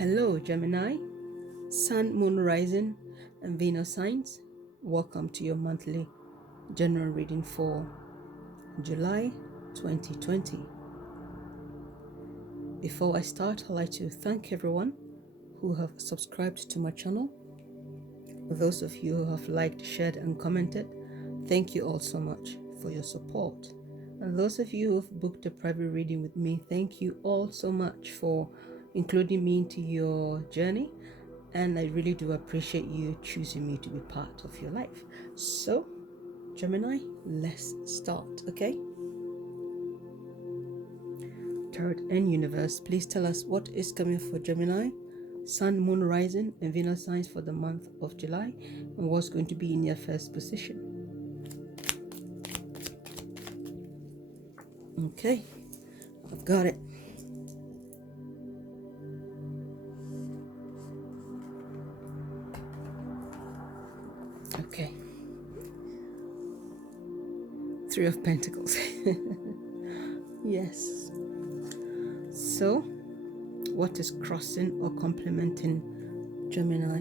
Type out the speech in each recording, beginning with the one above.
Hello, Gemini, Sun, Moon, Rising, and Venus signs. Welcome to your monthly general reading for July 2020. Before I start, I'd like to thank everyone who have subscribed to my channel. For those of you who have liked, shared, and commented, thank you all so much for your support. And those of you who have booked a private reading with me, thank you all so much for including me into your journey. And I really do appreciate you choosing me to be part of your life. So, Gemini, let's start, okay? Tarot and Universe, please tell us what is coming for Gemini, Sun, Moon, Rising, and Venus signs for the month of July, and what's going to be in your first position. Okay, I've got it. Okay. Three of Pentacles. Yes. So, what is crossing or complementing Gemini?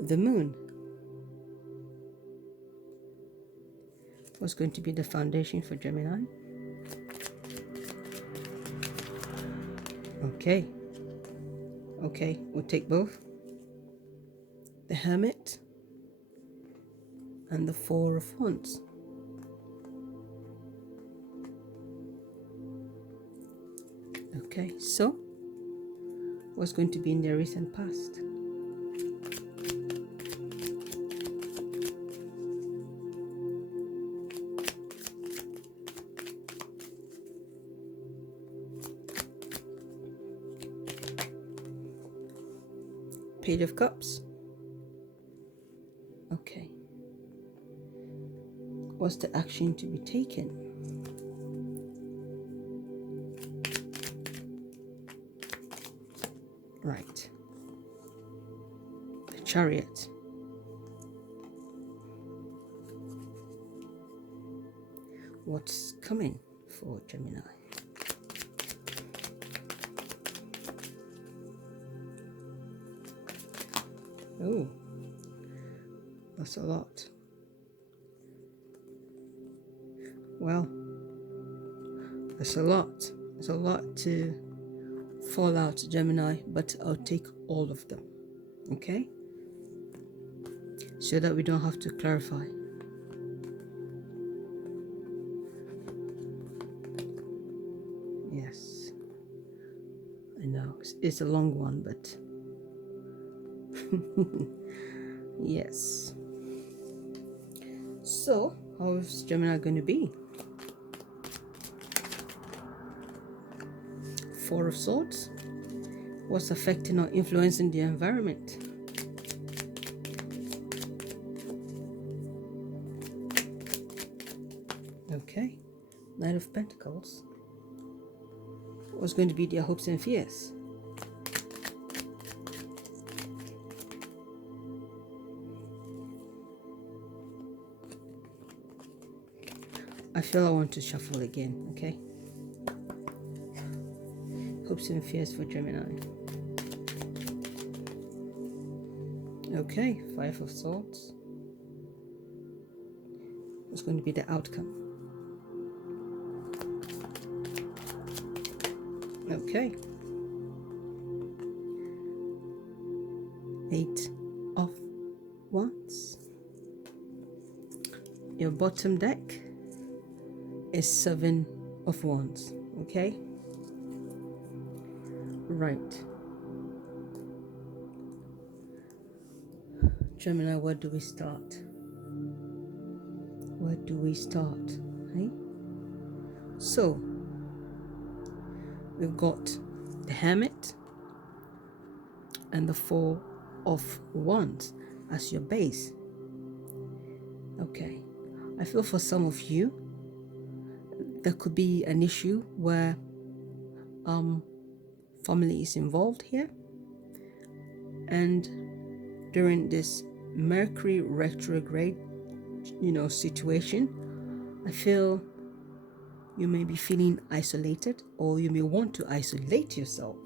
The Moon. What's going to be the foundation for Gemini? Okay. Okay, we'll take both. The Hermit and the Four of Wands. Okay, so what's going to be in their recent past? Page of Cups. Okay. What's the action to be taken? Right. The Chariot. What's coming for Gemini? Oh, that's a lot. Well, there's a lot. There's a lot to fall out, Gemini, but I'll take all of them, okay? So that we don't have to clarify. Yes, I know it's a long one, but yes. So, how is Gemini going to be? Four of Swords. What's affecting or influencing the environment? Okay. Knight of Pentacles. What's going to be their hopes and fears? I feel I want to shuffle again, okay? Hopes and fears for Gemini. Okay, Five of Swords. What's going to be the outcome? Okay. Eight of Wands. Your bottom deck is Seven of Wands, okay? Right. Gemini, where do we start? Where do we start? Hey? So, we've got the Hermit and the Four of Wands as your base. Okay. I feel for some of you, there could be an issue where family is involved here, and during this Mercury retrograde situation, I feel you may be feeling isolated, or you may want to isolate yourself.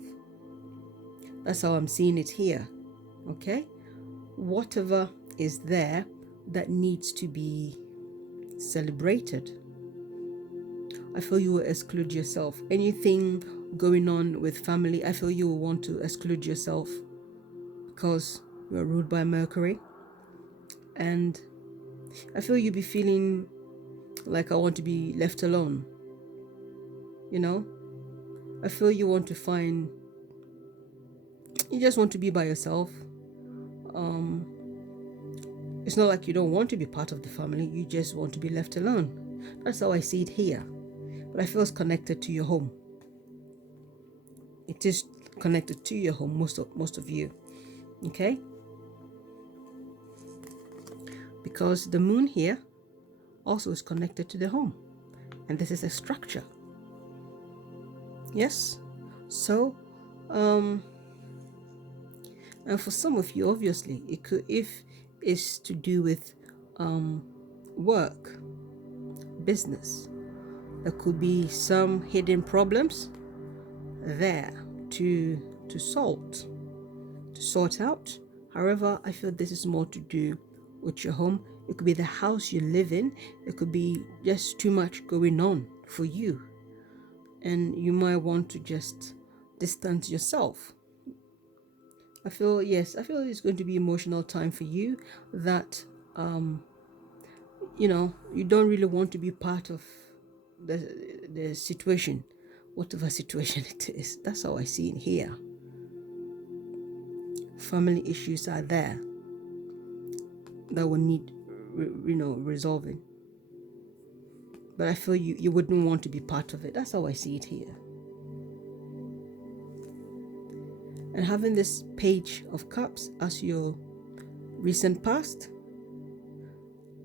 That's how I'm seeing it here. Okay? Whatever is there that needs to be celebrated, I feel you will exclude yourself. Anything going on with family, I feel you will want to exclude yourself because you're ruled by Mercury. And I feel you'll be feeling like, I want to be left alone. I feel you just want to be by yourself. It's not like you don't want to be part of the family, you just want to be left alone. That's how I see it here. But I feel it's connected to your home. It is connected to your home, most of you. Okay? Because the moon here also is connected to the home. And this is a structure. Yes? So, and for some of you, obviously, if it's to do with work, business, there could be some hidden problems there to sort out. However, I feel this is more to do with your home. It could be the house you live in. It could be just too much going on for you, and you might want to just distance yourself. I feel it's going to be emotional time for you that you don't really want to be part of the situation, whatever situation it is. That's how I see it here. Family issues are there that will need resolving, but I feel you wouldn't want to be part of it. That's how I see it here. And having this Page of Cups as your recent past,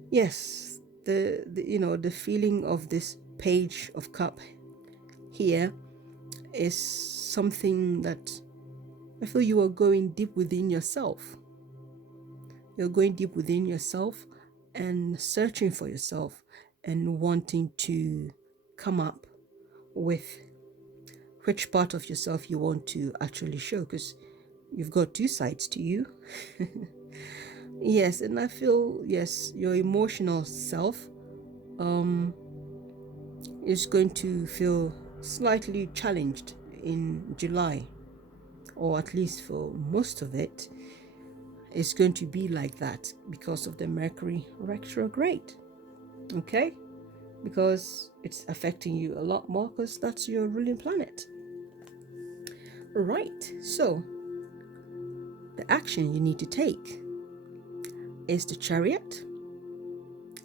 yes, the feeling of this Page of Cup here is something that I feel you are going deep within yourself. You're going deep within yourself and searching for yourself and wanting to come up with which part of yourself you want to actually show, because you've got two sides to you. Yes, and I feel, yes, your emotional self is going to feel slightly challenged in July, or at least for most of it. It's going to be like that because of the Mercury retrograde. Okay? Because it's affecting you a lot more, because that's your ruling planet. Right, so the action you need to take is the Chariot.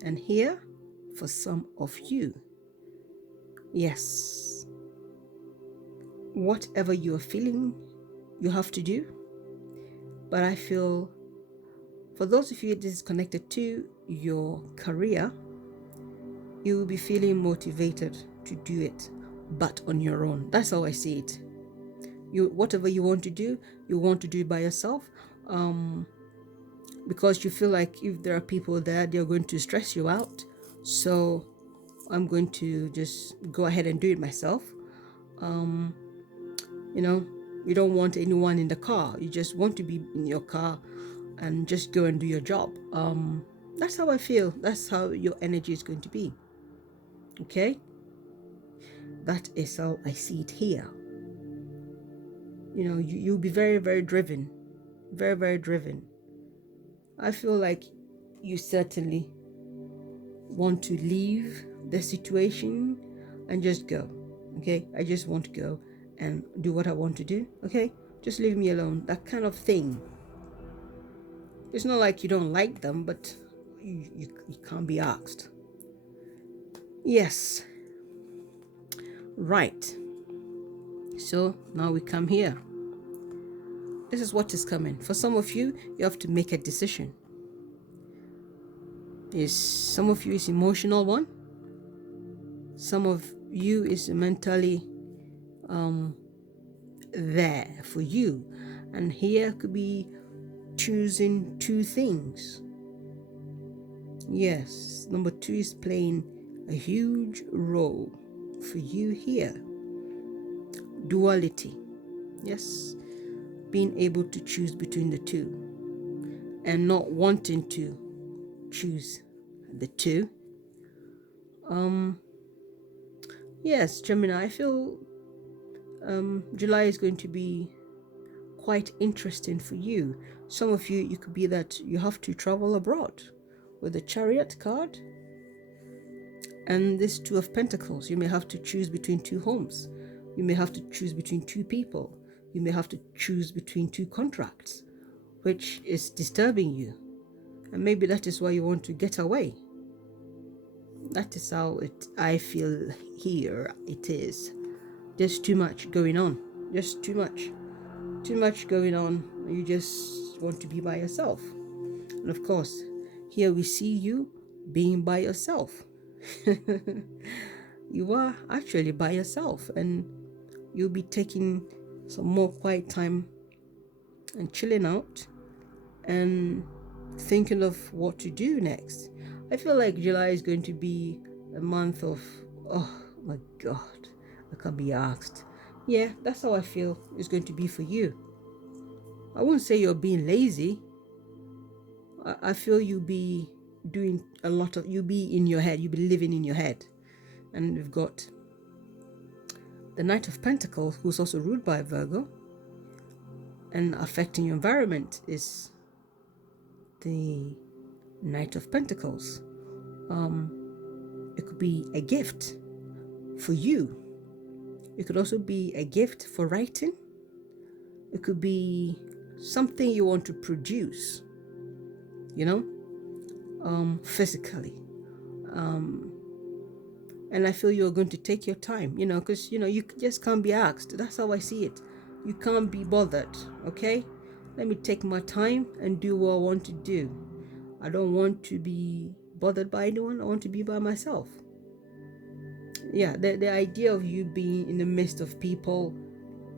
And here, for some of you, yes, whatever you're feeling, you have to do. But I feel for those of you this is connected to your career, you will be feeling motivated to do it, but on your own. That's how I see it. Whatever you want to do, you want to do it by yourself, because you feel like if there are people there, they're going to stress you out. So I'm going to just go ahead and do it myself. You don't want anyone in the car. You just want to be in your car and just go and do your job. That's how I feel. That's how your energy is going to be. Okay? That is how I see it here. You'll be very, very driven. Very, very driven. I feel like you certainly want to leave the situation and just go. Okay? I just want to go and do what I want to do. Okay? Just leave me alone. That kind of thing. It's not like you don't like them, but you can't be asked. Yes. Right. So now we come here. This is what is coming. For some of you, you have to make a decision. Some of you is emotional one. Some of you is mentally there for you. And here could be choosing two things. Yes, number 2 is playing a huge role for you here. Duality. Yes, being able to choose between the two and not wanting to choose the two. Yes, Gemini, I feel July is going to be quite interesting for you. Some of you, it could be that you have to travel abroad with the Chariot card and this 2 of Pentacles. You may have to choose between 2 homes. You may have to choose between 2 people. You may have to choose between 2 contracts, which is disturbing you. And maybe that is why you want to get away. That is how I feel here. It is just too much going on. Just too much. Too much going on. You just want to be by yourself. And of course, here we see you being by yourself. You are actually by yourself, and you'll be taking some more quiet time and chilling out and thinking of what to do next. I feel like July is going to be a month of, oh my God, I can't be asked. Yeah, that's how I feel it's going to be for you. I wouldn't say you're being lazy. I feel you'll be doing a lot of, you'll be in your head, you'll be living in your head. And we've got the Knight of Pentacles, who's also ruled by Virgo, and affecting your environment is the Knight of Pentacles. It could be a gift for you. It could also be a gift for writing. It could be something you want to produce, physically. And I feel you're going to take your time, because, you just can't be asked. That's how I see it. You can't be bothered, okay? Let me take my time and do what I want to do. I don't want to be bothered by anyone. I want to be by myself. Yeah, the idea of you being in the midst of people,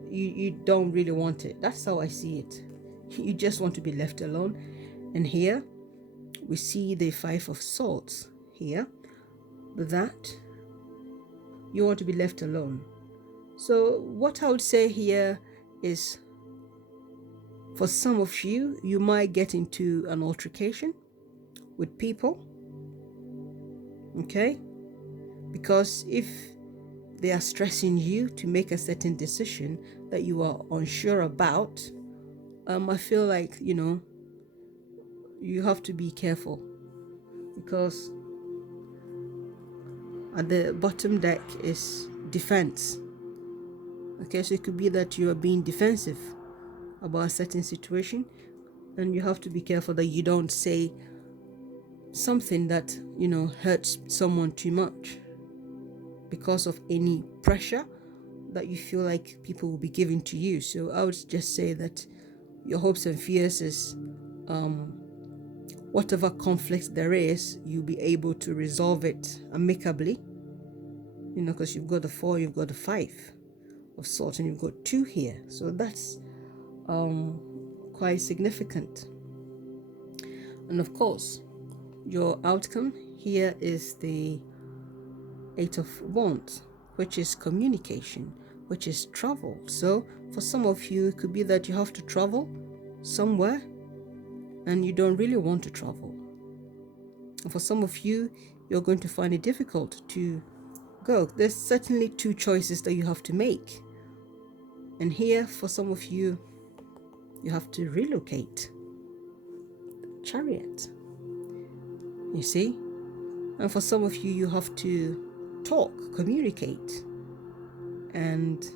you don't really want it. That's how I see it. You just want to be left alone. And here we see the 5 of Swords here. But that you want to be left alone. So what I would say here is, for some of you, you might get into an altercation with people, okay? Because if they are stressing you to make a certain decision that you are unsure about, I feel like, you have to be careful, because at the bottom deck is defense. Okay, so it could be that you are being defensive about a certain situation, and you have to be careful that you don't say something that, hurts someone too much because of any pressure that you feel like people will be giving to you. So I would just say that your hopes and fears is whatever conflict there is, you'll be able to resolve it amicably, because you've got the 4, you've got the 5 of Swords, and you've got 2 here. So that's quite significant. And of course, your outcome here is the 8 of Wands, which is communication, which is travel. So for some of you, it could be that you have to travel somewhere and you don't really want to travel. And for some of you, you're going to find it difficult to go. There's certainly 2 choices that you have to make. And here, for some of you, you have to relocate. Chariot. You see? And for some of you, you have to talk, communicate, and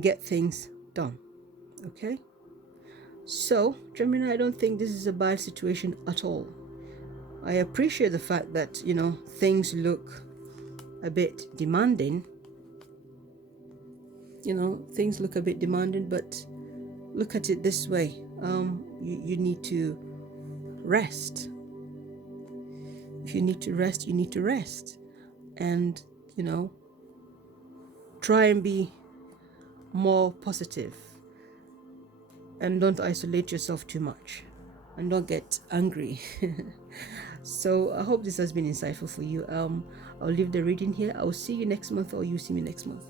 get things done. Okay? So, Gemini, I don't think this is a bad situation at all. I appreciate the fact that, things look a bit demanding. Things look a bit demanding, but look at it this way. You need to rest. If you need to rest, you need to rest. And, try and be more positive. And don't isolate yourself too much. And don't get angry. So I hope this has been insightful for you. I'll leave the reading here. I'll see you next month, or you see me next month.